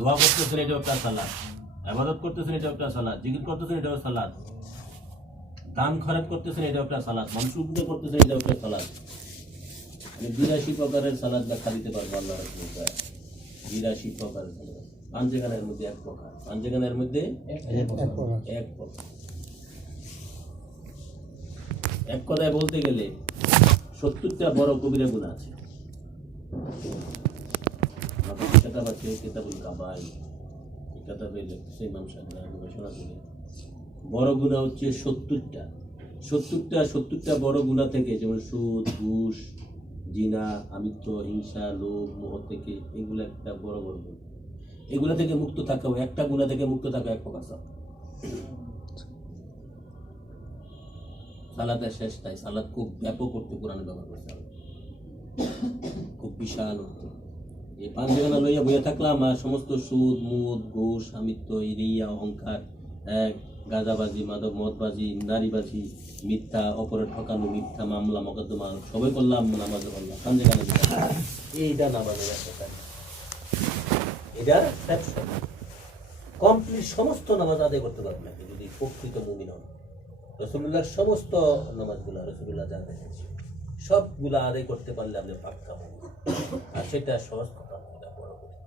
দোয়া করতেছেন, এটাও একটা সালাত। ইবাদত করতেছেন, এটাও একটা সালাত। জিকির করতেছেন, এটাও সালাত। দান খরচ করতেছেন, এটাও একটা সালাত। মানুষ উপকার করতেছেন, এটাও একটা সালাত। আমি 82 প্রকারের সালাদ ব্যাখ্যা দিতে পারবো আল্লাহ রাসূল 82 প্রকারের সালাদ। পাঞ্জেগানের মধ্যে এক প্রকার, পাঞ্জেগানের মধ্যে এক প্রকার। এক কথায় বলতে গেলে 70টা বড় কবিরা গুনাহ আছে। কিতাব আছে কিতাবুল কাবাইর, কিতাবে লিখছে ইমাম শাফিঈ গবেষণা করে বড় গুনাহ হচ্ছে 70টা বড় গুনাহ থেকে, যেমন সুদ, ঘুষ, জিনা, আমিত্ব, হিংসা, লোভ, মোহ থেকে, এগুলো একটা বড় বড় গুনাহ। এগুলা থেকে মুক্ত থাকাও, একটা গুনাহ থেকে মুক্ত থাকা এক প্রকার সালাতের শেষ। তাই সালাত খুব ব্যাপক অর্থে কোরআনে ব্যবহার করছে, খুব বিশাল অর্থ। এই পাঞ্জেগানা লইয়া বইয়া থাকলাম আর সমস্ত সুদ, মুদ, ঘুষ, আমিত্ব, ইরিয়া, অহংকার, গাঁজাবাজি, মাদক, মদবাজি, নারীবাজি, মিথ্যা, অপরের ঠকানো, মিথ্যা মামলা মকদ্দমা সবাই করলাম, নামাজে করলাম, পাঞ্জেগানা এইটা নামাজের একটা কাজ। এটা কমপ্লিট সমস্ত নামাজ আদায় করতে পারবেন আপনি যদি প্রকৃত মুমিন হন। রাসূলুল্লাহর সমস্ত নামাজগুলা রাসূলুল্লাহ যা দেখেছে সবগুলা আদায় করতে পারলে আপনি পাক্কা মুমিন। আর সেটা সহজ কথা না, এটা বড় কথা।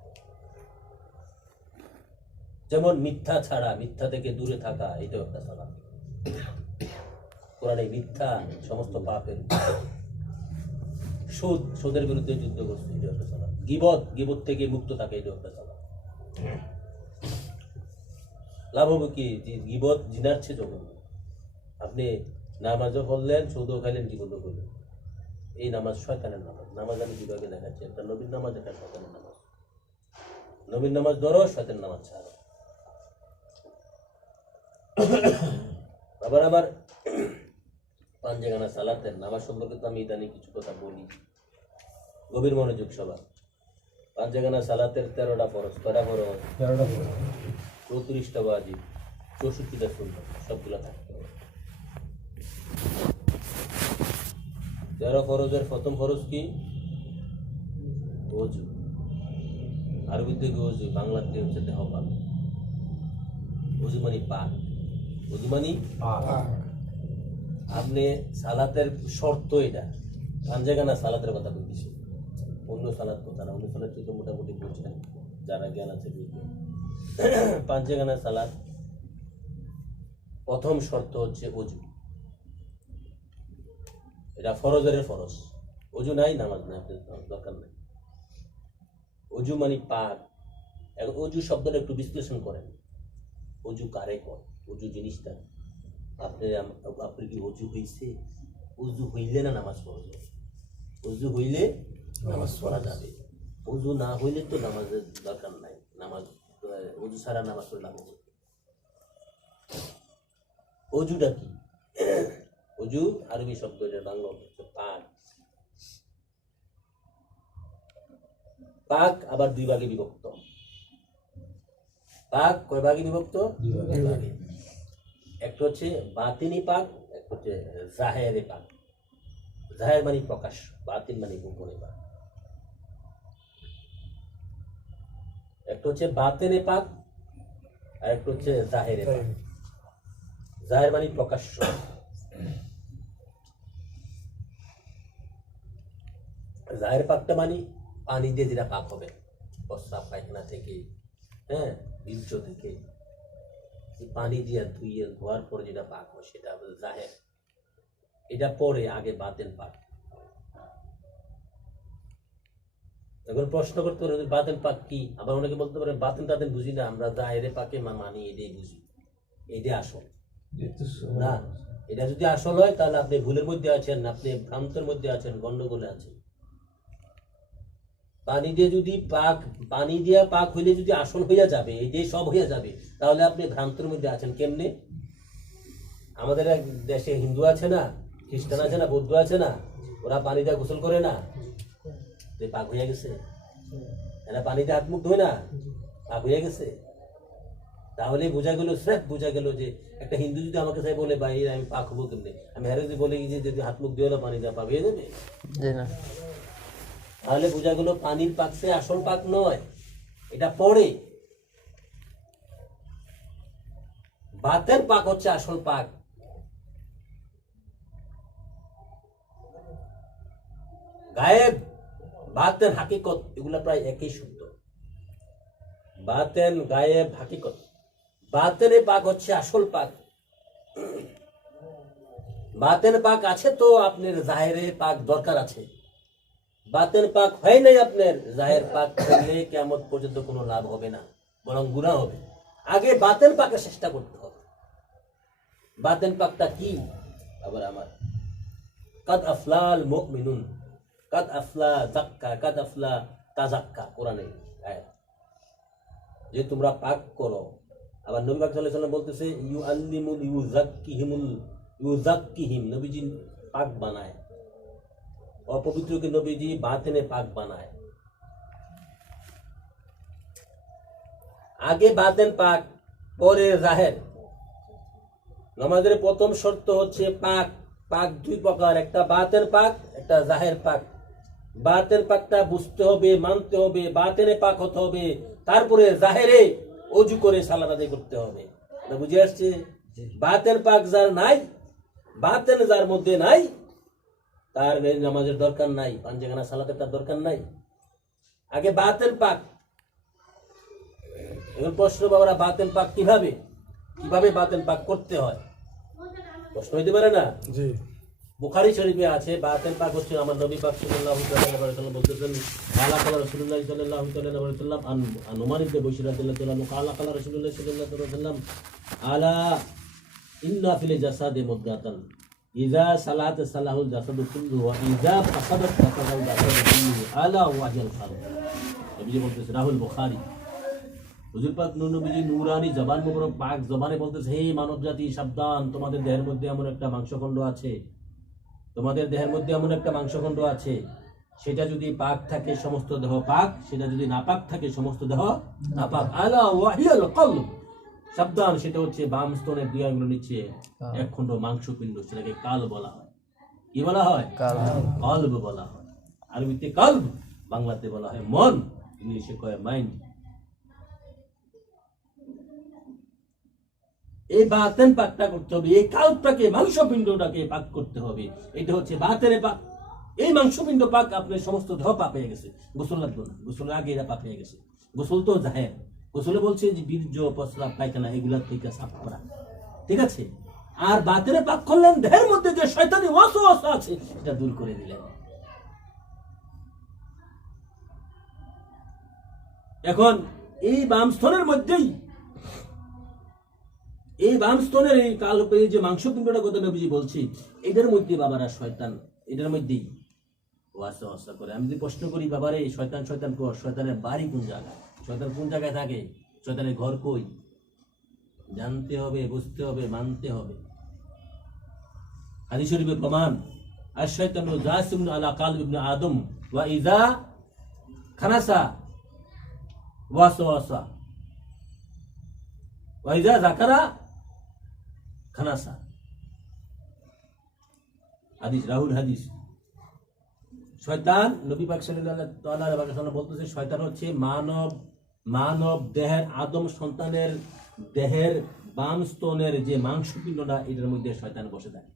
যেমন মিথ্যা ছাড়া, মিথ্যা থেকে দূরে থাকা, এটাও একটা সালাত। কোরআনে মিথ্যা সমস্ত পাপের। সুদ, সুদের বিরুদ্ধে যুদ্ধ করছে, এটাও একটা সালাত। গীবত থেকে মুক্ত থাকে, এটাও একটা সালাত। লাভ হবে কি? গীবত জিনার চেয়ে জঘন্য। আপনি নামাজও পড়লেন, সুদও খাইলেন, গীবতও করলেন। এই নামাজ শয়তানের নামাজ। নামাজ আমি কিভাবে দেখাচ্ছি, একটা নবীর নামাজ, একটা শয়তানের নামাজ। নবীর নামাজ ধরো, শয়তানের নামাজ ছাড়ো। আবার আমার পাঞ্জেগানা সালাতের নামাজ সম্পর্কে তো আমি ইদানিং কিছু কথা বলি, গভীর মনোযোগ সবার। পাঞ্জেগানা সালাতের 13টা ফরজ, কয়টা ফরজ? 34টা ওয়াজিব, 64টা সুন্নাত, সবগুলা থাকতে হবে। 13 ফরজের প্রথম ফরজ কি? ওযু। আরবিতে ওযু, বাংলাতে হচ্ছে দেহপাক। ওযু মানে পাক। ওযু মানে পাক। আপনি সালাতের শর্ত এটা। পাঞ্জেগানা সালাতের কথা বলতেছি, অন্য সালাত কথা না। অন্য সালাত তো মোটামুটি বুঝছেন, যারা জ্ঞান আছে বুঝবেন। পাঞ্জেগানা সালাত প্রথম শর্ত হচ্ছে ওযু। এটা ফরজের ফরজ। ওযু নাই, নামাজ নাই, আপনার দরকার নাই। ওযু মানে পাক। এখন ওযু শব্দটা একটু বিশ্লেষণ করেন। ওযু কারে কয়? ওযু জিনিসটা আপনার কি ওযু হইছে? ওযু হইলে না নামাজ পড়া যাবে? ওযু হইলে নামাজ পড়া যাবে। ওযু না হইলে তো নামাজের দরকার নাই। নামাজ ওযু ছাড়া নামাজ পড়লে লাভ হবে। ওযুটা কি? ওযু আরবি শব্দ, এটা বাংলা হচ্ছে পাক। পাক আবার দুই ভাগে বিভক্ত। পাক কয় ভাগে বিভক্ত? দুই ভাগে। একটা হচ্ছে বাতিনি পাক, একটা হচ্ছে জাহেরে পাক। জাহের মানে প্রকাশ, বাতিন মানে গোপনে পাক। একটা হচ্ছে বাতেনে পাক, আর একটা হচ্ছে জাহেরে পাক। জাহের মানে প্রকাশ্য। জাহের পাকটা মানে পানি দিয়ে যেটা পাক হবে, প্রস্রাব পায়খানা থেকে, বীর্য থেকে পানি দিয়ে ধোয়ার পরে যেটা পাক হয় সেটা জাহের। এটা পরে আগে বাতেন পাক। এখন প্রশ্ন করতে পারেন বাতেন পাক কি? আবার অনেকে বলতে পারে বাতেন তাতেন বুঝি না, আমরা জাহেরে পাকে মানি, এটাই বুঝি, এটাই আসল না। এটা যদি আসল হয় তাহলে আপনি ভুলের মধ্যে আছেন, আপনি ভ্রান্তের মধ্যে আছেন, গন্ডগোলে আছেন। পানি দিয়ে যদি পানি দিয়ে পাক হইলে যদি আসল হইয়া যাবে, এই যে সব হইয়া যাবে, তাহলে আপনি ভ্রান্তের মধ্যে আছেন কেমনে? আমাদের এক দেশে হিন্দু আছে না, খ্রিস্টান আছে না, বৌদ্ধ আছে না, ওরা পানি দিয়ে গোসল করে না, পাক হইয়া গেছে। এরা পানি দিয়ে হাত মুখ ধোয় না, পাক হইয়া গেছে। তাহলে বোঝা গেল যে একটা হিন্দু যদি আমাকে চাই বলে ভাই আমি পাক হবো কেমনে, আমি হারে যদি বলে যে যদি হাত মুখ দিয়ে পানি দিয়ে পাক হয়ে যাবে, তাহলে বোঝা গেল পানির পাকছে আসল পাক নয়, এটা পরে বাতেন পাক হচ্ছে আসল পাক। গায়েব, বাতেন, হাকিকত এগুলা প্রায় একই শব্দ। বাতেন, গায়েব, হাকিকত। বাতেনে পাক হচ্ছে আসল পাক। বাতেন পাক আছে তো আপনার জাহেরে পাক দরকার আছে। বাতেন পাক হয় নাই আপনার, জাহের পাক করলে কিয়ামত পর্যন্ত কোনো লাভ হবে না, বরং গুনাহ হবে। আগে বাতেন পাকের চেষ্টা করতে হবে। বাতেন পাকটা কি? আবার আমার কাদ আফলাল মুমিনুন, কাদ আফলা যাক্কা, কাদ আফলা তাজাক্কা, কোরআনে আয়াত। যে তোমরা পাক করো। আবার নবী পাক সাল্লাল্লাহু আলাইহি ওয়াসাল্লাম বলতেছে ইউআল্লিমুল ইউযাক্কিহিম, নবীজি পাক বানায়। অপবিত্রকে নবীজি বাতেনে পাক বানায়। আগে বাতেন পাক, পরে জাহের। নামাজের প্রথম শর্ত হচ্ছে পাক। পাক দুই প্রকার, একটা বাতেন পাক, একটা জাহের পাক। বাতেন পাকটা বুঝতে হবে, মানতে হবে, বাতেনে পাক হতে হবে, তারপরে জাহেরে ওযু করে সালাত আদায় করতে হবে। এটা বুঝে আসছে? বাতেন পাক যার নাই, বাতেন যার মধ্যে নাই, তার নামাজের দরকার নাই, পাঞ্জাগানা সালাতের তার দরকার নাই। আগে বাতেন পাক। এখন প্রশ্ন, বাবারা বাতেন পাক কিভাবে বাতেন পাক করতে হয়? প্রশ্ন হইতে পারে না? জি। বুখারী শরীফে আছে বাতেন পাক হচ্ছে আমার নবী পাক সাল্লাল্লাহু আলাইহি ওয়াসাল্লাম বলতেছেন কালা কালা রাসূলুল্লাহ সাল্লাল্লাহু আলাইহি ওয়াসাল্লাম আনুমান ইবনে বশির রাদিয়াল্লাহু তাআলা কালা কালা রাসূলুল্লাহ সাল্লাল্লাহু আলাইহি ওয়াসাল্লাম আলা ইন্না ফিল জাসাদি মুদগাতান ইযা সালাত সালাহুল জাসাদু কুল্লু ওয়া ইযা ফাসাদাত ফাসাদাল জাসাদু কুল্লু আলা ওয়াহিল খালক। নবীজি বলতেছে, রাহুল বুখারী, হুজুর পাক নবীজি নূরানি জবান মুবারক পাক জবানে বলতেছে, হে মানব জাতি সাবধান, তোমাদের দেহের মধ্যে এমন একটা মাংসখণ্ড আছে, তোমাদের দেহের মধ্যে এমন একটা মাংসখণ্ড আছে, সেটা যদি পাক থাকে সমস্ত দেহ পাক, সেটা যদি নাপাক থাকে সমস্ত দেহ নাপাক। আলা ওয়াহিল কলব, সাবধান, সেটা হচ্ছে বাম স্তনের দুই আঙ্গুলের নিচে এক খণ্ড মাংসপিণ্ড, সেটাকে কাল বলা হয়। কি বলা হয়? কলব বলা হয়। আরবিতে কলব, বাংলাতে বলা হয় মন, ইংলিশে কয় মাইন্ড। এই বাতেন পাকটা করতে হবে, এই কালটাকে, মাংসপিণ্ডটাকে পাক করতে হবে। এটা হচ্ছে বাতেনে পাক। এই মাংসপিণ্ড পাক, আপনার সমস্ত দেহ পাক হয়ে গেছে, গোসল লাগবে না, গোসলের আগে এরা পাক হয়ে গেছে। গোসল তো জাহের, গোসলে বলছে যে বীর্য, প্রস্রাব, পায়খানা এগুলা থেকে সাফ করা, ঠিক আছে? আর বাতেনে পাক করলেন, দেহের মধ্যে যে শয়তানি ওয়াসওয়াসা আছে এটা দূর করে দিলেন। এখন এই বাম স্তনের মধ্যেই, এই বাম স্তনের এই কালো যে মাংসপিণ্ডটার কথা নবীজি বলছি, এটার মধ্যে বাবারা শয়তান, এটার মধ্যেই ওয়াসওয়াসা করে। আমি যদি প্রশ্ন করি, বাবারে শয়তান শয়তান কর, শয়তানের বাড়ি কোন জায়গায়, শয়তান কোন জায়গায় থাকে, শয়তানের ঘর কই, জানতে হবে, বুঝতে হবে, মানতে হবে। হাদিস শরীফে প্রমাণ, আশ-শাইতানু জাসিমুন আলা কালবি ইবনে আদম ওয়া ইযা খানাসা ওয়াসওয়াসা ওয়া ইযা যাকারা খানাসা। হাদিস, রাহুল হাদিস। শয়তান, নবী পাক সাল্লাল্লাহু আলাইহি ওয়াসাল্লাম বলতেছে, শয়তান হচ্ছে মানব দেহের, আদম সন্তানের দেহের বাম স্তনের যে মাংসপিণ্ডটা, এটার মধ্যে শয়তান বসে থাকে।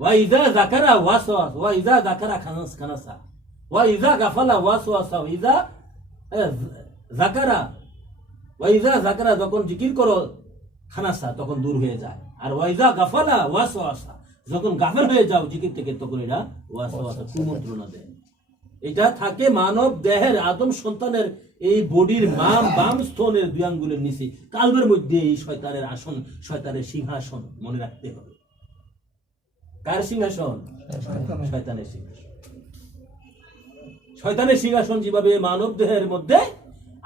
ওয়া ইযা যাকারা ওয়াসওয়াস ওয়া ইযা যাকারা খানাসা ওয়া ইযা গাফালা ওয়াসওয়াসা ওয়া ইযা যাকারা ওয়া ইযা যাকারা, যখন জিকির করো খানাসা, তখন দূর হয়ে যায়। আর ওয়া ইযা গাফালা ওয়াসওয়াসা, যখন গাফেল হয়ে যাও জিকির থেকে, তখন এটা ওয়াসওয়াসা, কুমন্ত্রণা দেয়। এটা থাকে মানব দেহের, আদম সন্তানের এই বডির বাম স্তনের দুই আঙ্গুলের নিচে, কালবের মধ্যে এই শয়তানের আসন, শয়তানের সিংহাসন। মনে রাখতে হবে, কার সিংহাসন? শয়তানের সিংহাসন। শয়তানের সিংহাসন যেভাবে মানব দেহের মধ্যে,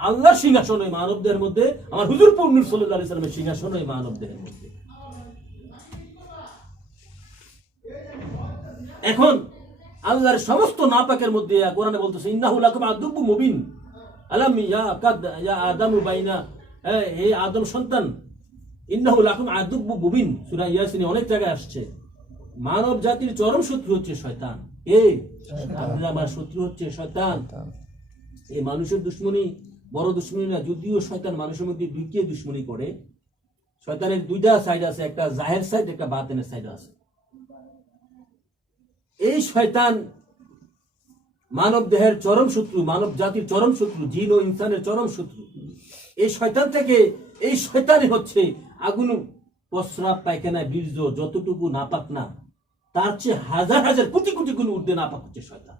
আল্লাহর সিংহাসন ওই মানব দেহের মধ্যে, আমার হুজুর নূর সাল্লাল্লাহু আলাইহি ওয়াসাল্লামের সিংহাসন ওই মানব দেহের মধ্যে। এখন আল্লাহর সমস্ত নাপাকের মধ্যে কোরআনে বলতেছে, ইন্নাহু লাকুম আদুব্বুম মুবিন আলাম ইয়া আদামু বাইনা, হে আদম সন্তান, ইন্নাহু লাকুম আদুব্বুম মুবিন, সূরা ইয়াসিনে অনেক জায়গায় আসছে। মানব জাতির চরম শত্রু হচ্ছে শয়তান। আপনার আমার শত্রু হচ্ছে শয়তান। এই মানুষের দুশ্মনী বড় দুশ্মনী না, যদিও শয়তান মানুষের মধ্যে ঢুকিয়ে দুশ্মনী করে। শয়তানের দুইটা সাইড আছে, একটা জাহের সাইড, একটা বাতিনের সাইড আছে। এই শয়তান মানব দেহের চরম শত্রু, মানব জাতির চরম শত্রু, জিন ও ইনসানের চরম শত্রু। এই শয়তান থেকে, এই শয়তানই হচ্ছে আগুন, প্রস্রাব, পায়খানা, বীর্য যতটুকু নাপাক না, তার চেয়ে হাজার হাজার কোটি কোটি গুণ ঊর্ধ্বে নাপাক হচ্ছে শয়তান।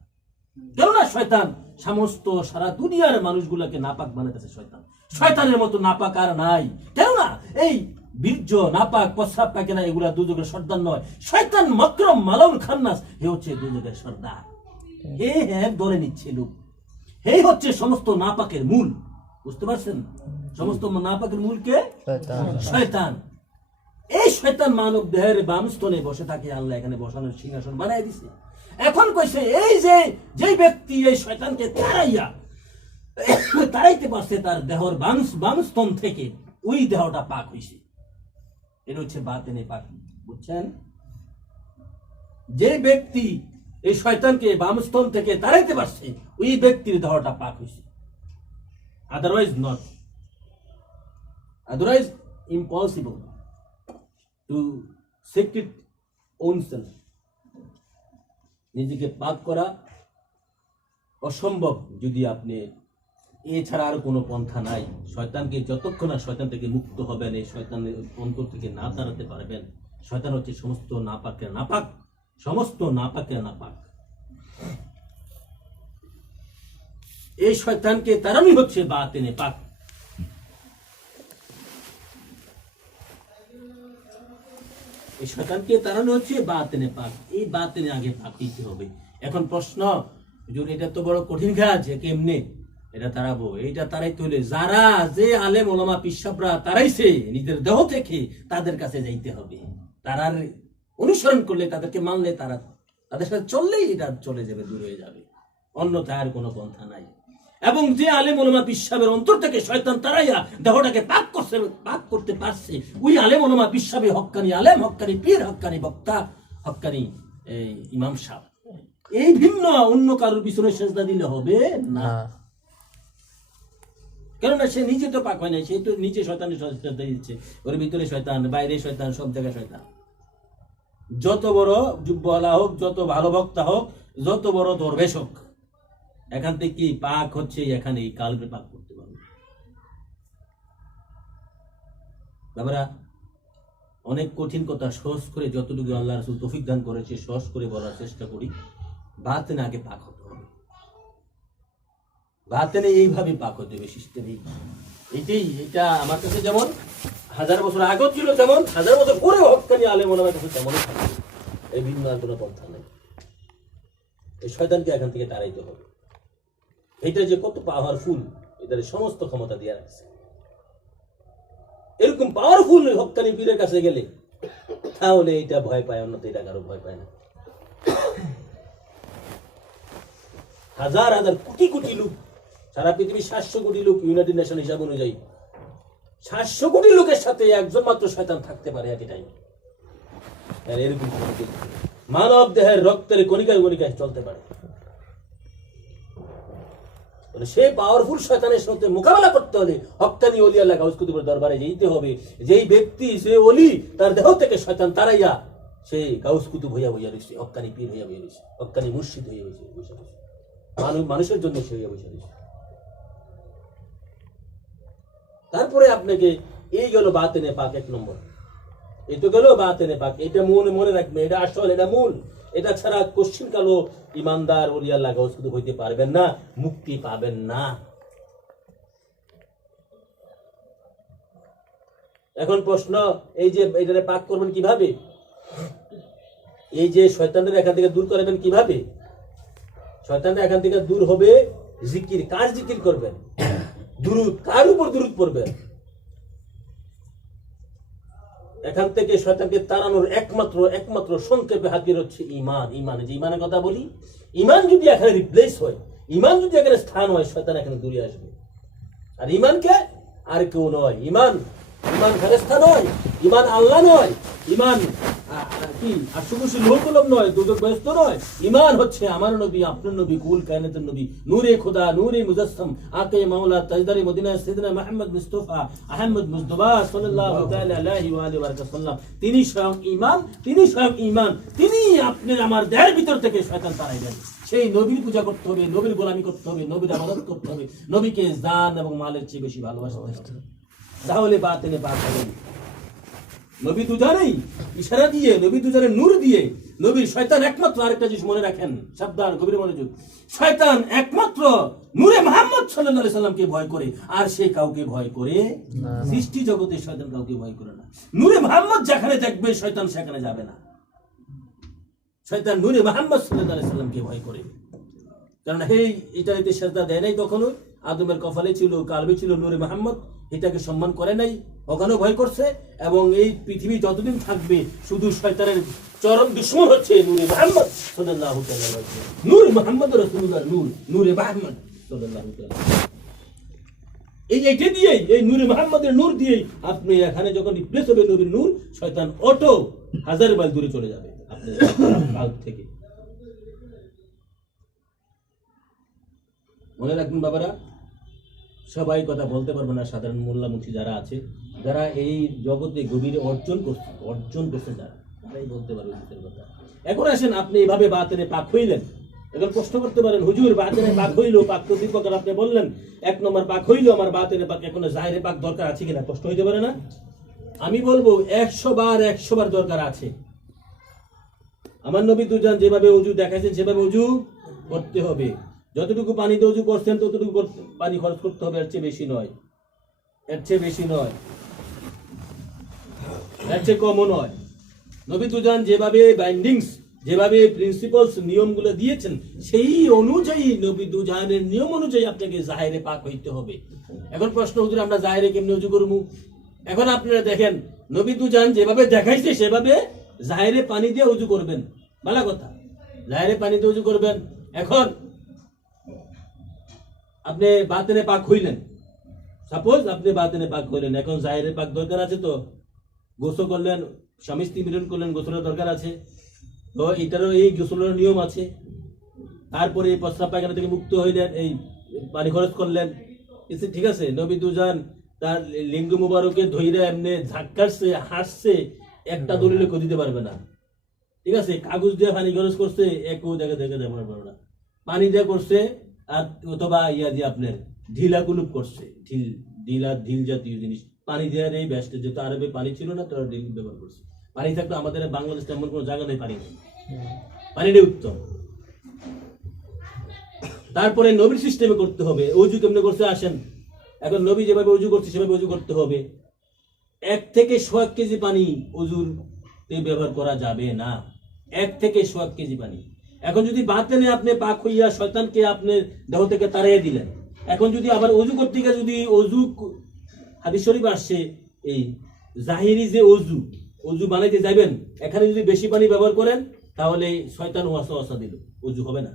কেননা শয়তান সমস্ত সারা দুনিয়ার মানুষগুলোকে নাপাক বানাতেছে। শয়তানের মতো নাপাক আর নাই। কেননা এই বীর্য, নাপাক, প্রস্রাব, পায়খানা এগুলা দুজকের সর্দার নয়। শয়তান মকরম মালাউল খান্নাস, হে হচ্ছে দুজকের সর্দার। হে হ্যাঁ ধরে নিচ্ছে লোক, হে হচ্ছে সমস্ত নাপাকের মূল। বুঝতে পারছেন? সমস্ত নাপাকের মূল কে? শয়তান। এই শয়তান মানব দেহের বাম স্তনে বসে থাকে। আল্লাহ এখানে বসানোর সিংহাসন বানাই দিছে। এখন কইছে এই যে ব্যক্তি এই শয়তানকে তাড়াইতে পারছে, তার দেহর বাম স্তন থেকে ওই দেহটা পাক হইছে। এটা হচ্ছে বাতেনে পাক। বুঝছেন? যে ব্যক্তি এই শয়তানকে বাম স্তন থেকে তাড়াইতে পারছে, ওই ব্যক্তির দেহটা পাক হইছে। Otherwise not, otherwise impossible to secret own self. নিজেকে পাক করা অসম্ভব যদি আপনি এছাড়া আর কোনো পন্থা নাই। শয়তানকে যতক্ষণ না শয়তান থেকে মুক্ত হবেন, এই শয়তানের অন্তর থেকে না তাড়াতে পারবেন। শয়তান হচ্ছে সমস্ত নাপাকের নাপাক, সমস্ত নাপাকের নাপাক। এই শয়তানকে তাড়ানোই হচ্ছে বাতেনে পাক। এই শয়তানকে তাড়ানো হচ্ছে বাতেনে পাক। এই বাতেনে আগে পাক দিতে হবে। এখন প্রশ্ন, এটা তো বড় কঠিন কাজ, কেমনে এটা তাড়াবো? এইটা তারাইতে হলে যারা যে আলেম ওলামা পিসাবরা তারাইছে নিজের দেহ থেকে, তাদের কাছে যাইতে হবে। তারার অনুসরণ করলে, তাদেরকে মানলে, তাদের সাথে চললেই এটা চলে যাবে, দূর হয়ে যাবে। অন্যথায় আর কোনো পন্থা নাই। এবং যে আলেম ওলামা পিসাবের অন্তর থেকে শয়তান তারাইয়া দেহটাকে পাক করতে পারছে, ওই আলেম ওলামা পিসাবে হক্কানি আলেম, হক্কানি পীর, হক্কানি বক্তা, হক্কানি ইমাম সাহেব। এই ভিন্ন অন্য কারোর পিছনে সেজদা দিলে হবে না। কেননা সে নিজে তো পাক হয় না, সে তো নিচে শয়তানের সেজদা দিচ্ছে। ওর ভিতরে শয়তান, বাইরে শয়তান, সব জায়গায় শয়তান। যত বড় যুব্বওয়ালা হোক, যত ভালো বক্তা হোক, যত বড় দরবেশ হোক, এখান থেকে পাক হচ্ছে এখানে কালবে পাক করতে পারবে। আমরা অনেক কঠিন কথা সহজ করে, যতটুকু আল্লাহ রাসূল তৌফিক দান করেছে, সহজ করে বলার চেষ্টা করি। বাতেনে আগে পাক হতে হবে। বাতেনে এইভাবে পাক হতে হবে, সিস্টেমে। এটা আমার কাছে যেমন 1000 বছর আগেও ছিল, তেমন 1000 বছর পরে হক্কানি আলেম ওলামার কাছে তেমনই থাকবে। এই ভিন্ন আর কোনো পন্থা নেই। এই শয়তানকে এখান থেকে তাড়াইতে হবে। এটা যে কত পাওয়ারফুল, এদের সমস্ত ক্ষমতা দিয়ে রাখছে। এরকম পাওয়ারফুল হক্কানি পীরের কাছে গেলে তাহলে এটা ভয় পায়, অন্যতে এটা কারো ভয় পায় না। হাজার হাজার কোটি কোটি লোক, সারা পৃথিবীর 700 কোটি লোক, ইউনাইটেড নেশন হিসাব অনুযায়ী 700 কোটি লোকের সাথে একজন মাত্র শয়তান থাকতে পারে একই টাইমে। এরকম মানব দেহের রক্তের কণিকায় কণিকায় চলতে পারে। সেই পাওয়ারফুল শয়তানের সাথে মোকাবেলা করতে হলে হক্কানি ওলি আল্লাহ গাউস কুতুবের দরবারে যেতে হবে। যেই ব্যক্তি, সে ওলি, তার দেহ থেকে শয়তান তাড়াইয়া সে গাউস কুতুব হইয়া বইয়া রয়েছে, হক্কানি পীর হইয়া বইয়া রয়েছে, হক্কানি মুর্শিদ হইয়া বসে রয়েছে। মানুষের জন্য সে হইয়া বসে রয়েছে। তারপরে আপনাকে এই গেল বাতেনে পাক, 1 নম্বর। এই তো গেল বাতেনে পাক। এটা মনে রাখবে, এটা আসল, এটা মূল। এটা ছাড়া কোশ্চিন কালো ইমানদার ওলি আল্লাহ গাউস কুতুব হইতে পারবেন না, মুক্তি পাবেন না। এখন প্রশ্ন, এই যে এটারে পাক করবেন কিভাবে? এই যে শয়তানদের এখান থেকে দূর করবেন কিভাবে? শয়তানরা এখান থেকে দূর হবে জিকির। কার জিকির করবেন? দুরূদ। কার উপর দুরূদ পড়বেন? এখান থেকে শয়তানকে তাড়ানোর একমাত্র সংক্ষেপে হাতিয়ার হচ্ছে ঈমান। যে ঈমানের কথা বলি, ঈমান যদি এখানে রিপ্লেস হয়, ঈমান যদি এখানে স্থান হয়, শয়তান এখানে দূরে আসবে। আর ঈমানকে আর কেউ নয়। ঈমান ফেরেশতা নয়, ঈমান আল্লাহ নয়, ঈমান কি আশুকুশি লোকলম নয়, দুদক ব্যস্ত নয়। ঈমান হচ্ছে আমার নবী, আপনার নবী, কুল কায়নাতের নবী, নূরে খোদা, নূরে মুজাসসাম, আকে মাওলা তাজদারি মদিনা সাইয়েদনা মুহাম্মদ মুস্তাফা আহমদ মুজতবা সাল্লাল্লাহু তাআলা আলাইহি ওয়া আলিহি ওয়া সাল্লাম। তিনি স্বয়ং ঈমান, তিনি স্বয়ং ঈমান, তিনি আপনার আমার দেহের ভিতর থেকে শয়তান তাড়াইবেন। সেই নবীর পূজা করতে হবে, নবীর গোলামি করতে হবে, নবীর ইবাদত করতে হবে, নবীকে জান এবং মালের চেয়ে বেশি ভালোবাসতে হবে। তাহলে বাতিনে পাক হবেন। নবী দুজনেই ইশারা দিয়ে, নবী দুজনের নূর দিয়ে, নবীর শয়তান একমাত্র, আরেকটা জিনিস মনে রাখেন, সাবধান, গভীর মনোযোগ, শয়তান একমাত্র নূরে মুহাম্মদ সাল্লাল্লাহু আলাইহি সাল্লামকে ভয় করে, আর সে কাউকে ভয় করে না। সৃষ্টি জগতে শয়তান কাউকে ভয় করে না। নূরে মুহাম্মদ যেখানে দেখবে শয়তান সেখানে যাবে না। শয়তান নূরে মুহাম্মদ সাল্লাল্লাহু আলাইহি সাল্লামকে ভয় করে, কারণ এই এটাতে সেজদা দেয় নাই কখনো। আদমের কপালে ছিল, কালবে ছিল নূরে মুহাম্মদ, এটাকে সম্মান করে নাই, ওখানেও ভয় করছে। এবং এই পৃথিবী যতদিন থাকবে শুধু শয়তানের চরম দুশমন হচ্ছে নূরে মুহাম্মদ সাল্লাল্লাহু আলাইহি ওয়াসাল্লাম। নূর মুহাম্মদ রাসূলুল্লাহ, নূর, নূরে মুহাম্মদ সাল্লাল্লাহু আলাইহি ওয়াসাল্লাম। এইটা দিয়েই, এই নূরে মুহাম্মদের নূর দিয়েই আপনি এখানে যখন রিপ্লেস হবে নবীর নূর, শয়তান অটো 1000 মাইল দূরে চলে যাবে আপনার কাল থেকে। মনে রাখবেন বাবারা, সবাই কথা বলতে পারবে না। সাধারণ মোল্লামুখী যারা আছে, যারা এই জগতে গভীরে অর্জন করছে যারা, তারাই বলতে পারবে কথা। এখন আসেন, আপনি এইভাবে বাতেনে পাক হইলেন, এখন প্রশ্ন করতে পারেন, হুজুর বাতেনে পাক হইলো, পাক তো দুই প্রকার আপনি বললেন, 1 নম্বর পাক হইলো আমার বাতেনে পাক, এখন জাহিরে পাক দরকার আছে কিনা প্রশ্ন হইতে পারে না? আমি বলবো 100 বার দরকার আছে। আমার নবী দুজন যেভাবে ওযু দেখাইছেন সেভাবে ওযু করতে হবে। যতটুকু পানি দিয়ে ওযু করছেন ততটুকু পানি খরচ করতে হবে, এর চেয়ে বেশি নয়, এর চেয়ে বেশি নয়, এর চেয়ে কমও নয়। নবী দুজন যেভাবে বাইন্ডিংস, যেভাবে প্রিন্সিপালস, নিয়মগুলো দিয়েছেন, সেই অনুযায়ী নবী দুজনের নিয়ম অনুযায়ী আপনাকে জাহিরে পাক হইতে হবে। এখন প্রশ্ন, হুজুর আমরা জাহিরে কেমনে ওযু করব? এখন আপনারা দেখেন, নবী দুজন যেভাবে দেখাইছে সেভাবে জাহিরে পানি দিয়ে ওযু করবেন, ভালো কথা, জাহিরে পানি দিয়ে ওযু করবেন। এখন আপনি বাতেনে পাক হইলেন, সাপোজ আপনি বাতেনে পাক হইলেন, এখন জাহিরে পাক দরকার আছে, তো গোসল করলেন, স্বামী স্ত্রী মিলন করলেন, গোসলের দরকার আছে, তো এটারও এই গোসলের নিয়ম আছে। তারপরে প্রস্রাব পায়খানা থেকে মুক্ত হইলেন, এই পানি খরচ করলেন, ঠিক আছে। নবী দুজন তার লিঙ্গ মুবারকে ধইরা এমনি ঝাক্কাছে, হাসছে, একটা দলিলে কই দিতে পারবে না, ঠিক আছে। কাগজ দিয়ে পানি খরচ করছে, একও দেখে দেওয়া পারবে না, পানি দিয়ে করছে, আর অথবা ইয়া দিয়ে আপনার ঢিলা কুলুপ করছে, ঢিল জাতীয় জিনিস পানি দেওয়ার এই ব্যস্ত, যেহেতু আরবে পানি ছিল না, তারা ঢিল ব্যবহার করছে। পানি থাকতো, আমাদের বাংলাদেশে এমন কোনো জায়গা নেই পানি নেই, পানিটাই উত্তম। তারপরে নবীর সিস্টেমে করতে হবে। ওযু কেমনে করছে আসেন, এখন নবী যেভাবে ওযু করছে সেভাবে ওযু করতে হবে। 1 থেকে 100 কেজি পানি ওযুতে ব্যবহার করা যাবে না, 1 থেকে 100 কেজি পানি। এখন যদি বাতেনে আপনি পাক হইয়া শয়তানকে আপনি দেহ থেকে তাড়িয়ে দিলেন, এখন যদি আবার ওযু করতে গিয়ে যদি ওযু, হাদিস শরীফ আসছে, এই জাহিরি যে ওযু বানাইতে যাবেন, এখানে যদি বেশি পানি ব্যবহার করেন তাহলে শয়তান ওয়াসওয়াসা দিল, ওযু হবে না।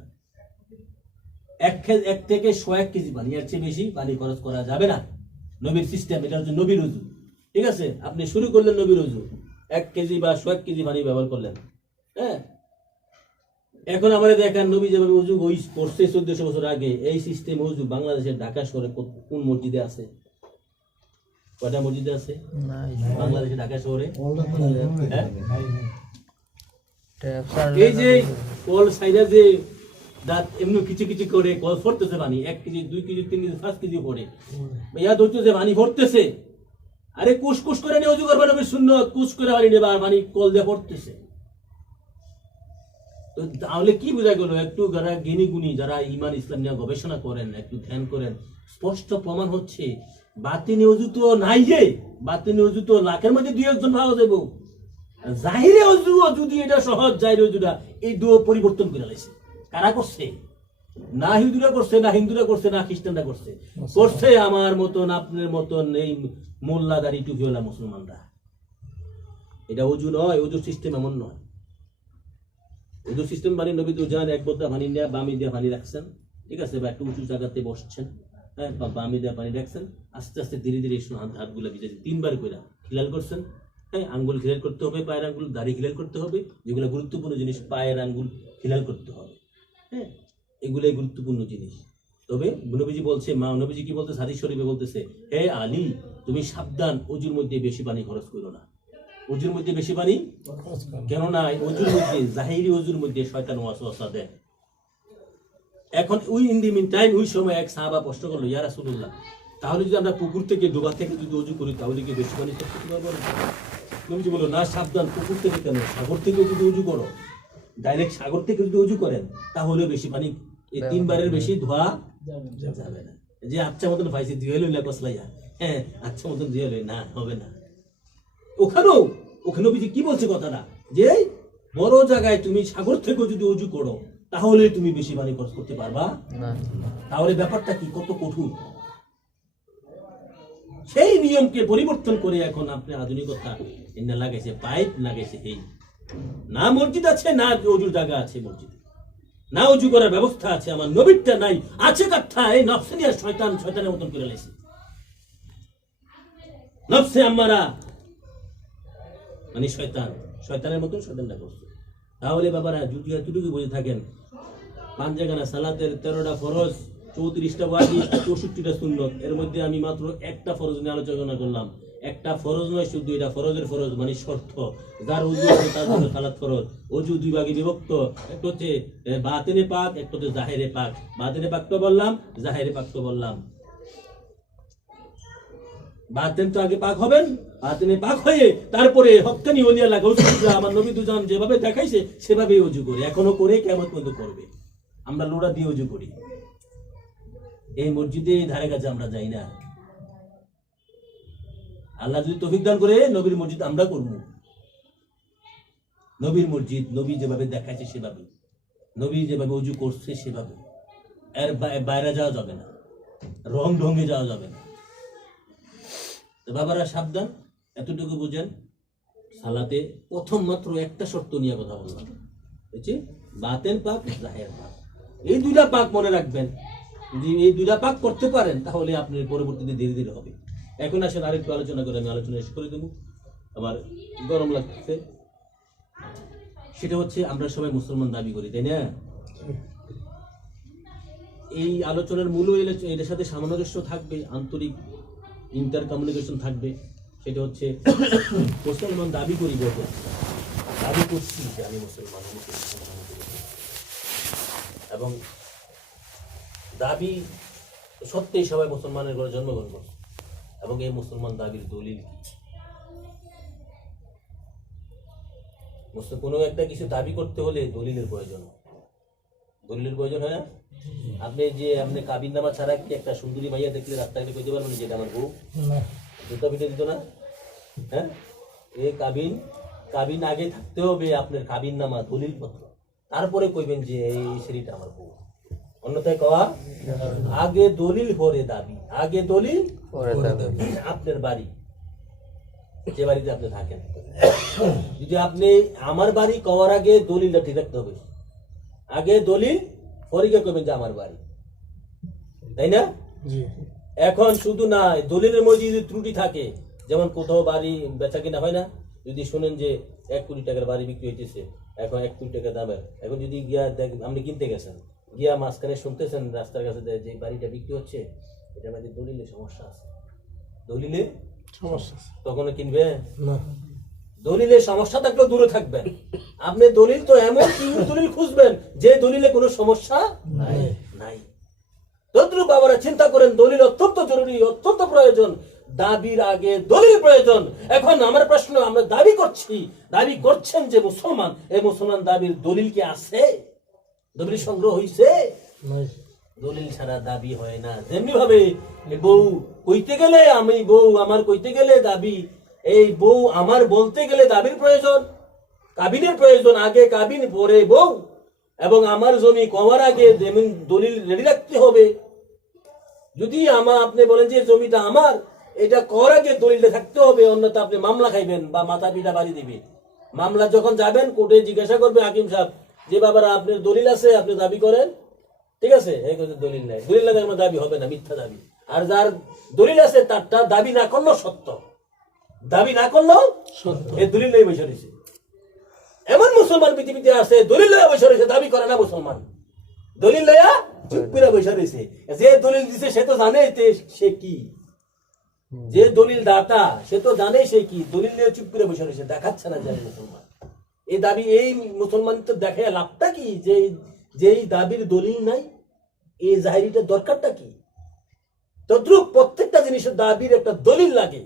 1 থেকে 100 কেজি পানি, এর চেয়ে বেশি পানি খরচ করা যাবে না। নবীর সিস্টেম, এটা হচ্ছে নবীর ওযু, ঠিক আছে। আপনি শুরু করলেন নবীর ওযু, 1 কেজি বা 100 কেজি পানি ব্যবহার করলেন, হ্যাঁ। এখন আমাদের দেখেন নবী যেভাবে ওযু করছে 1400 বছর আগে, এই সিস্টেম ওযু বাংলাদেশের ঢাকা শহরে কোন মসজিদে আছে? কয়টা মসজিদে আছে বাংলাদেশে, ঢাকা শহরে? এই যে কল সাইডে যে দাঁত এমনি কিছু কিছু করে কল ফোরতেছে পানি, 1 কেজি 2 কেজি 3 কেজি 5 কেজি পড়ে, ইয়া ধরতে যে পানি ফোরতেছে, আরে কুসকুস করে নিয়ে ওযু করবে, নবীর সুন্নাত, কুস করে পানি নেবা, আর পানি কল দিয়ে পড়তেছে। তো তাহলে কি বোঝা গেল? একটু যারা জ্ঞানী গুণী, যারা ঈমান ইসলাম নিয়ে গবেষণা করেন, একটু ধ্যান করেন, স্পষ্ট প্রমাণ হচ্ছে বাতিনি ওযু তো নাই, যে বাতিনি ওযু তো লাখের মধ্যে 2-1 পাওয়া যাবে। জাহিরে ওযু যদি এটা সহজ, জাহিরে ওযুটা এই দুটো পরিবর্তন করে লাইছে। কারা করছে? না হিন্দুরা করছে, না হিন্দুরা করছে, না খ্রিস্টানরা করছে, করছে আমার মতন আপনার মতন এই মোল্লাদারি টুপিওয়ালা মুসলমানরা। এটা ওযু নয়, ওযুর সিস্টেম এমন নয়। ওযু সিস্টেম মানে নবী তো জান, 1 বোতল পানি নিয়ে বামি দিয়ে পানি রাখছেন, ঠিক আছে, বা একটু উঁচু জায়গাতে বসছেন, হ্যাঁ, বা বামি দিয়ে পানি রাখছেন, আস্তে আস্তে ধীরে ধীরে হাতগুলো ভিজেছে, 3 বার করে খিলাল করছেন, হ্যাঁ, আঙ্গুল খিলাল করতে হবে, পায়ের আঙ্গুল, দাড়ি খিলাল করতে হবে, যেগুলো গুরুত্বপূর্ণ জিনিস পায়ের আঙ্গুল খিলাল করতে হবে। হ্যাঁ, এগুলোই গুরুত্বপূর্ণ জিনিস। তবে নবীজি বলছে, নবীজি কি বলতে হাদিস শরীফে বলতেছে, হে আলী, তুমি সাবধান, অজুর মধ্যে বেশি পানি খরচ করো না। অজুর মধ্যে বেশি পানি, কেননা অজুর মধ্যে, জাহিরি অজুর মধ্যে শয়তান ওয়াসওয়াসা দেয়। এখন ওই ইন দি মিন টাইম, ওই সময় এক সাহাবা প্রশ্ন করলো, ইয়া রাসূলুল্লাহ, তাহলে যদি আমরা পুকুর থেকে, ডোবা থেকে যদি অজু করি, তাহলে কি বেশি পানি খরচ করতে পারবো না? নবীজি বললো, না, সাবধান, পুকুর থেকে কেন, সাগর থেকে যদি অজু করো, ডাইরেক্ট সাগর থেকে যদি অজু করেন, তাহলে বেশি পানি, এই 3 বারের বেশি ধোয়া যাবে না। যে আচ্ছা মতন পাইছি ধুয়ে লইলা কসলাইয়া, হ্যাঁ আচ্ছা মতন ধুয়ে লই, না, হবে না। ওখানেও নবীজি কি বলছে কথাটা, যে বড় জায়গায় তুমি সাগর থেকে যদি অজু করো, তাহলে তুমি বেশি পানি খরচ করতে পারবা না। তাহলে ব্যাপারটা কি কত কঠোর। সেই নিয়মকে পরিবর্তন করে এখন আপনি আধুনিকতা এনে লাগাইছে, পাইপ লাগাইছে। এই না মসজিদ আছে, না অজুর জায়গা আছে মসজিদ, না অজু করার ব্যবস্থা আছে, আমার নবীরটা নাই, আছে কাঠা। এই নফসে নিয়ে শয়তানের মতন করে লাইছে, নফসে আমারা মানে শয়তানের মতন শয়তানটা করছে। তাহলে বাবারা যদি এতটুকু বুঝে থাকেন, 5 জায়গা সালাতের 13টা ফরজ, 34টা ওয়াজিব, 64টা সুন্নত, এর মধ্যে আমি মাত্র একটা ফরজ নিয়ে আলোচনা করলাম। একটা ফরজ নয় শুধু, এটা ফরজের ফরজ, মানে শর্ত। যার ওযু আছে তার জন্য সালাত ফরজ। ওযু 2 ভাগে বিভক্ত, একটা হচ্ছে বাতিনে পাক, একটা হচ্ছে জাহিরে পাক। বাতিনে পাক তো বললাম, জাহিরে পাক তো বললাম। বাতিন তো আগে পাক হবেন, বাতিনে পাক হয়ে তারপরে হক্কানি ওলিয়া লাগা উচিত। আমার নবী দুজন যেভাবে দেখাইছে সেভাবেই ওযু করে, এখনো করে, কিয়ামত পর্যন্ত করবে। আমরা লোড়া দিয়ে ওযু করি, এই মসজিদে ধারে কাছে আমরা যাই না। আল্লাহ যদি তৌফিক দান করে, নবীর মসজিদ আমরা করব। নবীর মসজিদ, নবী যেভাবে দেখাইছে সেভাবে, নবী যেভাবে ওযু করছে সেভাবে, এর বাইরে যাওয়া যাবে না, রং ঢঙ্গে যাওয়া যাবে না। তো বাবারা সাবধান, এতটুকু বুঝেন। সালাতে প্রথম মাত্র একটা শর্ত নিয়ে কথা বললাম, হচ্ছে বাতেন পাক, জাহের পাক। এই 2টা পাক মনে রাখবেন। যদি এই 2টা পাক করতে পারেন, তাহলে আপনার পরবর্তীতে ধীরে ধীরে হবে। এখন আসেন আরেকটু আলোচনা করে, আমি আলোচনা শেষ করে দেবো, আমার গরম লাগছে। সেটা হচ্ছে, আমরা সবাই মুসলমান দাবি করি, তাই না? এই আলোচনার মূল এর সাথে সামঞ্জস্য থাকবে, আন্তরিক ইন্টার কমিউনিকেশন থাকবে। সেটা হচ্ছে মুসলমান দাবি করি, দাবি করছি যে আমি মুসলমান, এবং দাবি সত্যিই সবাই মুসলমানের ঘরে জন্মগ্রহণ করছে। এবং এই মুসলমান দাবির দলিল কি? কোনো একটা কিছু দাবি করতে হলে দলিলের প্রয়োজন হয় না? আপনি কাবিন নামা ছাড়া কি একটা সুন্দরী মাইয়া দেখলে রাস্তাঘাটে কইতে পারবেন যে এটা আমার বউ? জুতা পিঠে দিত না? হ্যাঁ, এই কাবিন আগে থাকতে হবে আপনার কাবিন নামা, দলিল পত্র, তারপরে কইবেন যে এই শরীরটা আমার বউ। অন্যথায় কওয়া আগে দলিল পরে দাবি, আগে দলিল পরে দাবি। আপনার বাড়ি, যে বাড়িতে আপনি থাকেন, যদি আপনি আমার বাড়ি কওয়ার আগে দলিলটা ঠিক রাখতে হবে। আগে দলিল, পরে গিয়ে কইবেন যে আমার বাড়ি, তাই না? এখন শুধু না, দলিলের মধ্যে যদি ত্রুটি থাকে, যেমন কোথাও বাড়ি বেচা কিনা হয় না, যদি শুনেন যে 1 কোটি টাকার বাড়ি বিক্রি হইতেছে, এখন 1 কোটি টাকা দামের, এখন যদি গিয়া আপনি কিনতে গেছেন, গিয়া মাঝখানে শুনতেছেন রাস্তার কাছে যে বাড়িটা বিক্রি হচ্ছে, এটার মধ্যে দলিলে সমস্যা আছে, দলিলে সমস্যা, তখন কিনবে না। দলিলে সমস্যা থাকলেও দূরে থাকবেন। আপনি দলিল তো এমন কি দলিল খুঁজবেন যে দলিলে কোনো সমস্যা নাই। তদ্রুপ বাবারা চিন্তা করেন, দলিল অত্যন্ত জরুরি, অত্যন্ত প্রয়োজন। দাবির আগে দলিল প্রয়োজন। এখন আমার প্রশ্ন, আমরা দাবি করছেন যে মুসলমান, এই মুসলমান দাবির দলিল কি আছে? দলিল সংগ্রহ হইছে? দলিল ছাড়া দাবি হয় না। যেমনি ভাবে বউ কইতে গেলে, আমি বউ আমার কইতে গেলে দাবি, এই বউ আমার বলতে গেলে দাবির প্রয়োজন, কাবিনের প্রয়োজন। আগে কাবিন পরে বউ। এবং আমার জমি কমার আগে যেমন দলিল রেডি রাখতে হবে। যদি আপনি বলেন যে জমিটা আমার, এটা করার আগে দলিলটা থাকতে হবে, অন্যথা আপনি মামলা খাইবেন বা মাথা পিঠা বাড়ি দিবে। মামলা যখন যাবেন, কোর্টে জিজ্ঞাসা করবে হাকিম সাহেব যে বাবারা আপনার দলিল আছে, আপনি দাবি করেন, ঠিক আছে? এই কথা দলিল নাই, দলিল না থাকলে দাবি হবে না, মিথ্যা দাবি। আর যার দলিল আছে তারটা দাবি না করলেও সত্য। দাবি না করলেও সত্য। এই দলিল লয়ে বসে রয়েছে। এমন মুসলমান পৃথিবীতে আছে দলিল লয়ে বসে রয়েছে, দাবি করে না মুসলমান, দলিল লয়া চুপ করে বসে রয়েছে। যে দলিল দিছে সে তো জানে সে কি, যে দলিল দাতা সে তো জানে সে কি, দলিল নিয়ে চুপ করে বসে রয়েছে, দেখাচ্ছে না যায় মুসলমান। এই দাবি এই মুসলমান তো দেখে লাভটা কি, যে যেই দাবির দলিল নাই এই জাহিরিটার দরকারটা কি? তদ্রুপ প্রত্যেকটা জিনিসের দাবির একটা দলিল লাগে।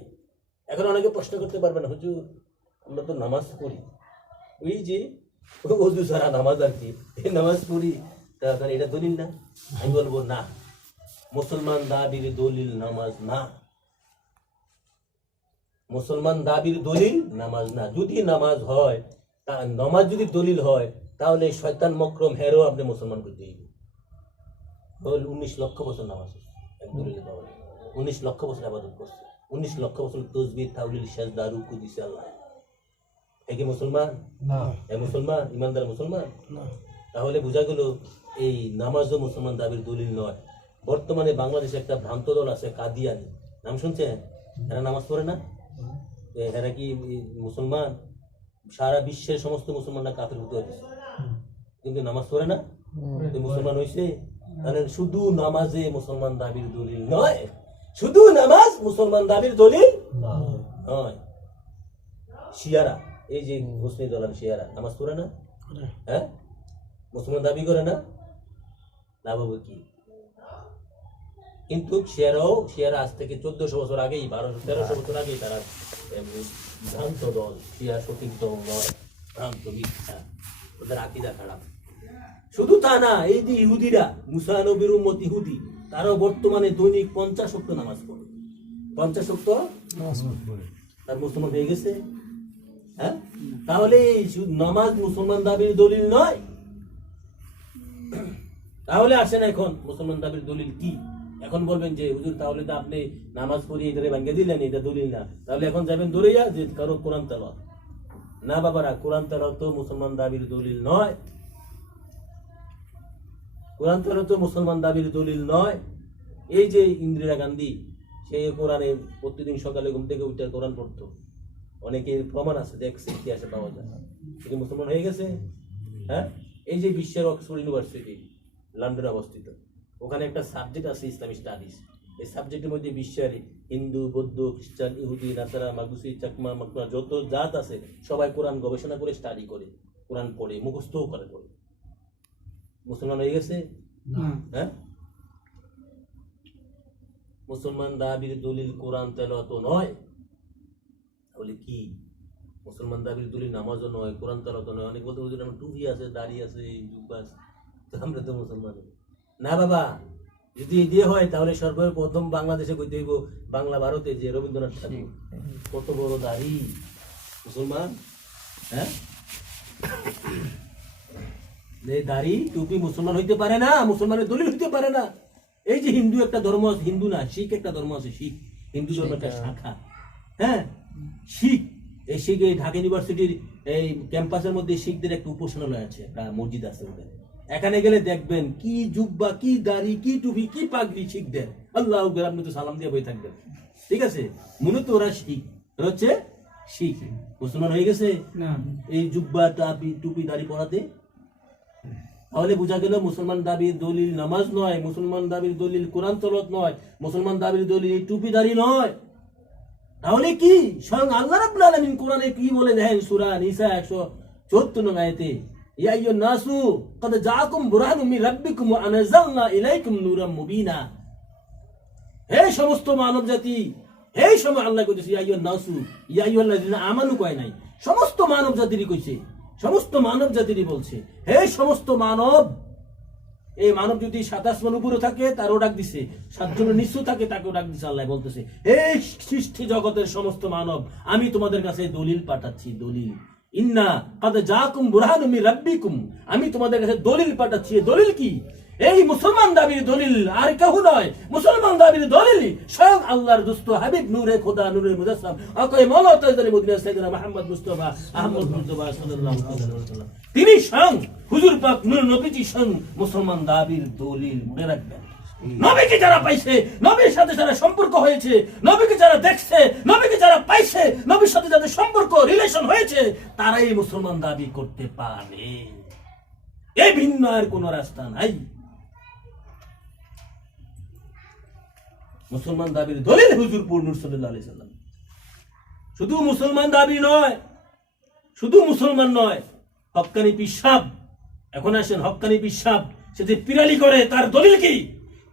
এখন অনেকে প্রশ্ন করতে পারবে না, হুজুর আমরা তো নামাজ পড়ি, ওই যে ওযু ছাড়া নামাজ আর কি, এই নামাজ পড়ি, তাহলে এটা দলিল না? আমি বলবো না, মুসলমান দাবির দলিল নামাজ না, মুসলমান দাবির দলিল নামাজ না। যদি নামাজ হয়, তা নামাজ যদি দলিল হয়, তাহলে শয়তান মকরম হেরো আপনি মুসলমান করতে দিবেন। 19 লক্ষ বছর নামাজ পড়ছে, এক দলিলে পাওয়া যায়। 19 লক্ষ বছর ইবাদত করছে, 19 লক্ষ বছর তাসবিহ তাহলিল সিজদা রুকু দিছে আল্লাহ। এ কি মুসলমান? না, এ মুসলমান, ইমানদার মুসলমান? না। তাহলে বোঝা গেল এই নামাজও মুসলমান দাবির দলিল নয়। বর্তমানে বাংলাদেশে একটা ভ্রান্ত দল আছে কাদিয়ানি, নাম শুনছেন? এরা নামাজ পড়ে না, এরা কি মুসলমান? সারা বিশ্বের সমস্ত মুসলমানরা কাফের হতে হয়েছে, কিন্তু নামাজ পড়ে না, তো মুসলমান হয়েছে? তাহলে শুধু নামাজে মুসলমান দাবির দলিল নয়, শুধু নামাজ মুসলমান দাবির দলিল নয়। শিয়ারা, এই যে মুসলিম দলার শিয়ারা নামাজ পড়ে না, হ্যাঁ, মুসলমান দাবি করে না, লাভ হবে কি? কিন্তু শিয়ারা আজ থেকে 1400 বছর আগেই, 1200-1300 বছর আগেই তারা ভ্রান্ত দল, শিয়া সঠিক দল নয়, ভ্রান্ত মিথ্যা, ওদের আকীদা খারাপ। শুধু তা না, এই যে ইহুদিরা, মুসা নবীর উম্মত ইহুদি, তারাও বর্তমানে দৈনিক 50 ওয়াক্ত নামাজ পড়ে, 50 ওয়াক্ত তার মুসলমান হয়ে গেছে। হ্যাঁ, তাহলে নামাজ মুসলমান দাবির দলিল নয়। তাহলে আসেন এখন মুসলমান দাবির দলিল কি? এখন বলবেন যে হুজুর তাহলে তো আপনি নামাজ পড়িয়ে এটারে ভাঙিয়ে দিলেন, এটা দলিল না, তাহলে এখন যাবেন দৌড়াইয়া যে কারো কোরআন তেলাওয়াত। না বাবারা, কোরআন তেলাওয়াত তো মুসলমান দাবির দলিল নয়, কোরআন তেলাওয়াত তো মুসলমান দাবির দলিল নয়। এই যে ইন্দিরা গান্ধী, সে কোরআনে প্রতিদিন সকালে ঘুম থেকে উঠে কোরআন পড়তো, অনেকের প্রমাণ আছে, দেখছে, ইতিহাসে পাওয়া যায়, কিন্তু মুসলমান হয়ে গেছে। হ্যাঁ, এই যে বিশ্বের অক্সফোর্ড ইউনিভার্সিটি লন্ডনে অবস্থিত, ওখানে একটা সাবজেক্ট আছে ইসলামিক স্টাডিজ। এই সাবজেক্টের মধ্যে বিশ্বের হিন্দু, বৌদ্ধ, খ্রিস্টান, ইহুদি, নাসারা, মাগুসি, চাকমা, মাকমা যত জাত আছে সবাই কোরআন গবেষণা করে, স্টাডি করে, কোরআন পড়ে, মুখস্থও করে। মুসলমান হয়ে গেছে? হ্যাঁ, মুসলমান দাবির দলিল কোরআন তেলাওয়াত নয়, তাহলে কি? মুসলমান দাবির দলিল নামাজও নয়, কোরআন তেলাওয়াত নয়। অনেক বলতে হুজুর আমার টুপি আছে, দাড়ি আছে, জুব্বা আছে, তো আমরা তো মুসলমান না। বাবা, যদি দিয়ে হয় তাহলে সর্বপ্রথম বাংলাদেশে কইতে হইব, বাংলা ভারতে যে রবীন্দ্রনাথ ঠাকুর, কত বড় দাড়ি, মুসলমান। হ্যাঁ, দাড়ি টুপি মুসলমান হইতে পারে না, মুসলমানের দলিল হইতে পারে না। এই যে হিন্দু একটা ধর্ম আছে, হিন্দু না শিখ একটা ধর্ম আছে, শিখ, হিন্দু ধর্ম একটা শাখা। হ্যাঁ, শিখ, এই শিখ, এই ঢাকা ইউনিভার্সিটির এই ক্যাম্পাসের মধ্যে শিখদের একটা উপাসনালয় আছে, একটা মসজিদ আছে ওদের। এখানে গেলে দেখবেন কি জুব্বা, কি দাড়ি, কি টুপি, কি পাগড়ি শিখদের। আল্লাহ আকবার, আপনি তো সালাম দিয়ে বই থাকবেন, ঠিক আছে? মূলত ওরা শিখ, ওরা হচ্ছে শিখ। মুসলমান হয়ে গেছে এই জুব্বা, টুপি, দাড়ি পরাতে? তাহলে বোঝা গেল মুসলমান দাবির দলিল নামাজ নয়, মুসলমান দাবির দলিল কোরআন তেলাওয়াত নয়, মুসলমান দাবির দলিল টুপি দাড়ি নয়। তাহলে কি? স্বয়ং আল্লাহ রাব্বুল আলামিন কোরআনে কি বলে দেখেন, সূরা নিসা 174 নং আয়াতে, ইয়া আইয়ুহান নাসু ক্বাদ জাআকুম বুরহানুম মির রাব্বিকুম ওয়া আনজালনা ইলাইকুম নূরাম মুবিনা। হে সমস্ত মানব জাতি, হে সময় আল্লাহ কইতেছে ইয়া আইয়ুহান নাসু, ইয়া আইয়ুহাল্লাযিনা আমানু কয় নাই, সমস্ত মানব জাতিরই কইছে, সমস্ত মানব জাতিরই বলছে, হে সমস্ত মানব। এই মানব যদি 27 মান উপরে থাকে তারও ডাক দিছে, 7 জনের নিচু থাকে তাকেও ডাক দিছে। আল্লাহ বলতেছে, হে সৃষ্টি জগতের সমস্ত মানব, আমি তোমাদের কাছে দলিল পাঠাচ্ছি, দলিল। ইন্না ক্বাদ জাআকুম বুরহানুম মির রাব্বিকুম, আমি তোমাদের কাছে দলিল পাঠাচ্ছি। দলিল কি? এই মুসলমান দাবির দলিল আর কেউ নয়, মুসলমান দাবির দলিল স্বয়ং আল্লাহর দোস্ত হাবিব নূরে খোদা নূরে মুজাসসাম আকায়ে মাওলা তাজদারি মদিনা সাইয়েদনা মুহাম্মদ মুস্তাফা আহমদ মুস্তাফা সাল্লাল্লাহু আলাইহি ওয়াসাল্লাম, তিনি স্বয়ং হুজুর পাক নূর নবীজি স্বয়ং মুসলমান দাবির দলিল। মনে রাখবেন, নবীকে যারা পাইছে, নবীর সাথে যারা সম্পর্ক হয়েছে, নবীকে যারা দেখছে, নবীকে যারা পাইছে, নবীর সাথে যাদের সম্পর্ক রিলেশন হয়েছে, তারাই মুসলমান দাবি করতে পারে। এই ভিন্ন আর কোন রাস্তা নাই। মুসলমান দাবির দলিল হুজুর নূর সাল্লাল্লাহু আলাইহি সাল্লাম। শুধু মুসলমান দাবি নয়, শুধু মুসলমান নয়, হক্কানি পিসাব। এখন আসেন হক্কানি পিসাব, সে যে পিরালি করে তার দলিল কি?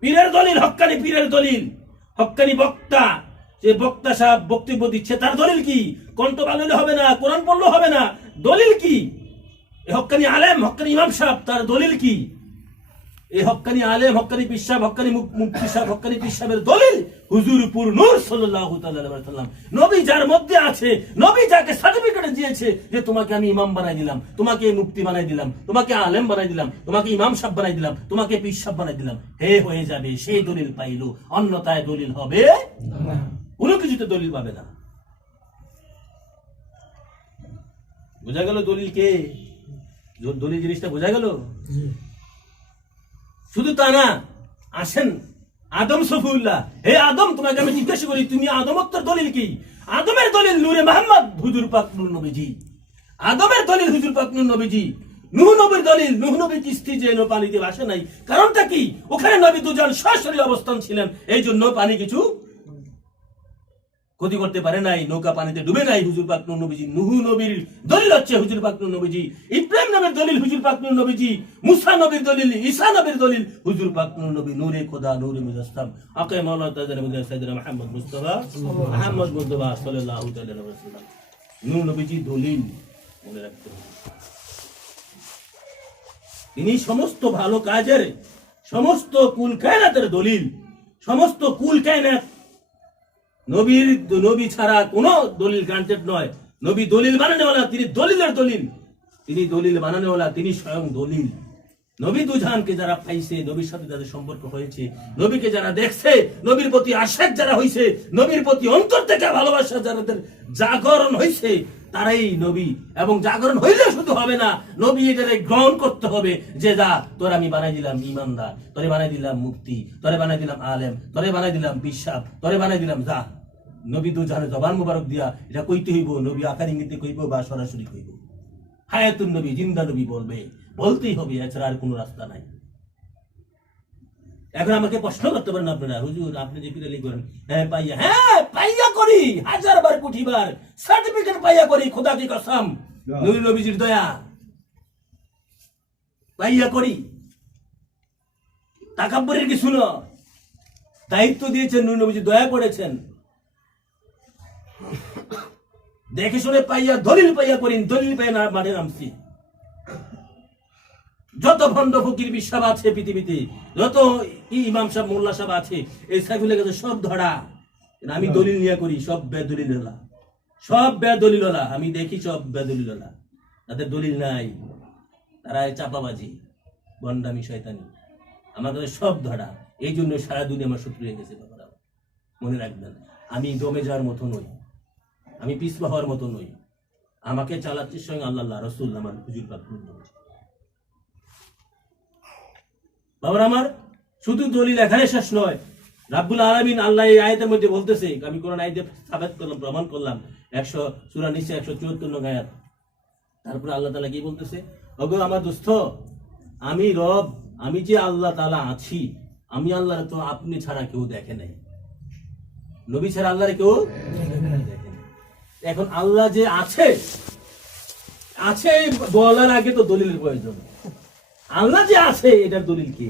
পীরের দলিল, হক্কানি পীরের দলিল। হক্কানি বক্তা, যে বক্তা সাহেব বক্তব্য দিচ্ছে, তার দলিল কি? কণ্ঠ বানালে হবে না, কোরআন পড়লে হবে না, দলিল কি? হক্কানি আলেম, হক্কানি ইমাম সাহেব, তার দলিল কি? এই হক্কানি আলেম, হক্কানি পিসাব, হক্কানি মুফতি সাহেব, হক্কানি পিসাবের দলিল হুজুর নূর সাল্লাল্লাহু তাআলা আলাইহি ওয়াসাল্লাম। নবী যার মধ্যে আছে, নবী যাকে সার্টিফিকেট দিয়েছে যে তোমাকে আমি ইমাম বানাই দিলাম, তোমাকে মুফতি বানাই দিলাম, তোমাকে আলেম বানাই দিলাম, তোমাকে ইমাম সাহেব বানাই দিলাম, তোমাকে পীর সাহেব বানাই দিলাম, হে হয়ে যাবে, সেই দলিল পাইলো। অন্যথায় দলিল হবে না, কোনো কিছুতে দলিল পাবে না। বোঝা গেল দলিল কে? দলিল জিনিসটা বোঝা গেল? শুধু তা না, আসেন আদম সফিউল্লাহ, হে আদম, তোমাকে আমি জিজ্ঞাসা করি, তুমি আদমত্বের দলিল কি? আদমের দলিল নূরে মুহাম্মদ হুজুর পাক নূর নবীজি। আদমের দলিল হুজুর পাক নূর নবীজি। নূহ নবীর দলিল, নূহ নবী কিস্তি যে পানিতে ভাসে নাই, কারণটা কি? ওখানে নবী দুজন সরাসরি অবস্থান ছিলেন, এই জন্য পানি কিছু ক্ষতি করতে পারে নাই, নৌকা পানিতে ডুবে নাই। হুজুর পাক নূর নবীজি। নূহ নবীর দলিল হচ্ছে হুজুর পাক নূর নবীজি। ইব্রাহিম নবীর দলিল হুজুর পাক নূর নবীজি। মুসা নবীর দলিল, ঈসা নবীর দলিল হুজুর পাক নূর নবী। নূরে খোদা, নূরে মুজাসসাম, আকে মাওলানা তাআলা মুহাম্মদ সাইয়্যিদনা মুহাম্মদ মুস্তাফা মুহাম্মদ মুস্তাফা সাল্লাল্লাহু তাআলা আলাইহি ওয়াসাল্লাম। নূর নবীজি দলিল মনে রাখতে হবে। তিনি সমস্ত ভালো কাজের, সমস্ত কুল কায়নাতের দলিল, সমস্ত কুল কায়নাত। নবী ছাড়া কোন দলিল গ্রান্টেড নয়। নবী দলিল বানানোওয়ালা, তিনি দলিলের দলিল, তিনি দলিল বানানোওয়ালা, তিনি স্বয়ং দলিল। নবী দুজানকে যারা পাইছে, নবীর সাথে যাদের সম্পর্ক হয়েছে, নবীকে যারা দেখছে, নবীর প্রতি আশাক যারা হয়েছে, নবীর প্রতি অন্তর থেকে ভালোবাসা যাদের জাগরণ হয়েছে, তারাই নবী। এবং জাগরণ হইলে শুধু হবে না, নবী এটারে গ্রহণ করতে হবে যে যা, তোর আমি বানাই দিলাম ইমানদার, তোরে বানাই দিলাম মুফতি, তোরে বানাই দিলাম আলেম, তোরে বানাই দিলাম বিশ্বাস, তোরে বানাই দিলাম যা। নবী দুজানে জবান মুবারক দিয়া এটা কইতে হইব। নবী আকার ইঙ্গিতে কইব বা সরাসরি কইব। হায়াতুন নবী, জিন্দা নবী বলবে, বলতেই হবে, এছাড়া আর কোনো রাস্তা নাই। এখন আমাকে প্রশ্ন করতে পারেন আপনারা, হুজুর আপনি যে পিরালি করেন, হ্যাঁ পাইয়া, হ্যাঁ পাইয়া করি, 1000 বার কোটি বার সার্টিফিকেট পাইয়া করি, খোদা কি কসম, নূর নবীজির দয়া পাইয়া করি। তাকাব্বুরের কিছু না, দায়িত্ব দিয়েছেন, নূর নবীজি দয়া করেছেন, দেখে শুনে পাইয়া, দলিল পাইয়া করি, দলিল পাইয়া না মাঠে নামছি। যত ভণ্ড ফকির বিশ্বাস আছে পৃথিবীতে, যত ইমাম সাহেব মোল্লা সাহেব আছে, এই সাইফুলের কাছে সব ধরা। আমি দলিল নিয়ে করি, সব বেদলিল হলা, সব বেদলিল হলা। আমি দেখি সব বেদলিল হলা, তাদের দলিল নাই, তারা চাপাবাজি, ভণ্ডামি, শয়তানি। আমার কাছে সব ধরা। এই জন্য সারা দুনিয়া আমার শত্রু হয়ে গেছে। বাবারা মনে রাখবেন, আমি দমে যাওয়ার মতো নই, আমি পিছপা হওয়ার মতো নই। আমাকে চালাচ্ছে স্বয়ং আল্লাহ, রসুল, আমার হুজুর পাক। বাবার আমার, শুধু দলিল এখানে শেষ নয়। রাব্বুল আলামিন আল্লাহ এই আয়াতের মধ্যে বলতেছে, আমি কোরআন আয়াতে সাবিত করলাম, প্রমাণ করলাম, 100 সূরা নিসা 174 নং আয়াত। তারপরে আল্লাহ তাআলা কি বলতেছে? ওগো আমার দোস্ত, আমি রব, আমি যে আল্লাহ তাআলা আছি, আমি আল্লাহ তো আপনি ছাড়া কেউ দেখে নাই, নবী ছাড়া আল্লাহর কেউ দেখে নাই। এখন আল্লাহ যে আছে, আছে বলার আগে তো দলিলের প্রয়োজন। আল্লাহ যে আছে এটার দলিল কি?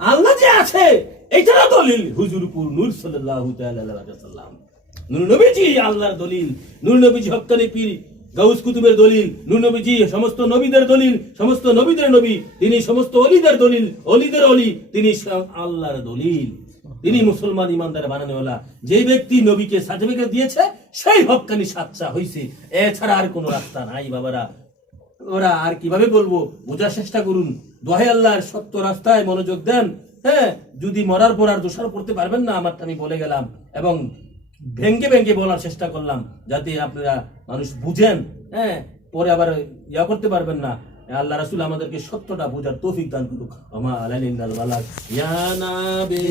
আল্লাহ যে আছে এটারও দলিল হুজুর নূর সাল্লাল্লাহু তাআলা আলাইহি ওয়াসাল্লাম। নূর নবীজি আল্লাহর দলিল, নূর নবীজি হক্কানি পীর গাউস কুতুবের দলিল, নূর নবীজি সমস্ত নবীদের দলিল, সমস্ত নবীদের নবী, তিনি সমস্ত ওলিদের দলিল, ওলিদের ওলি, তিনি আল্লাহর দলিল। তিনি মুসলমান ইমানদার বানানোওয়ালা। যে ব্যক্তি নবীকে সার্টিফিকেট দিয়েছে সেই হক্কানি সাচ্চা হইছে, এছাড়া আর কোনো রাস্তা নাই। বাবারা ওরা আর কিভাবে বলবো, বোঝার চেষ্টা করুন, দোহাই আল্লাহর সত্য রাস্তায় মনোযোগ দেন। হ্যাঁ, যদি মরার পর আর দোষারোপ করতে পারবেন না, আমারটা আমি বলে গেলাম এবং ভেঙ্গে ভেঙ্গে বলার চেষ্টা করলাম, যাতে আপনারা মানুষ বুঝেন। হ্যাঁ, পরে আবার ইয়া করতে পারবেন না, আল্লাহ রাসূল আমাদেরকে সত্যটা বোঝার তৌফিক দান করুক। আমা আলাইনাল বালাগ ইয়া নাবি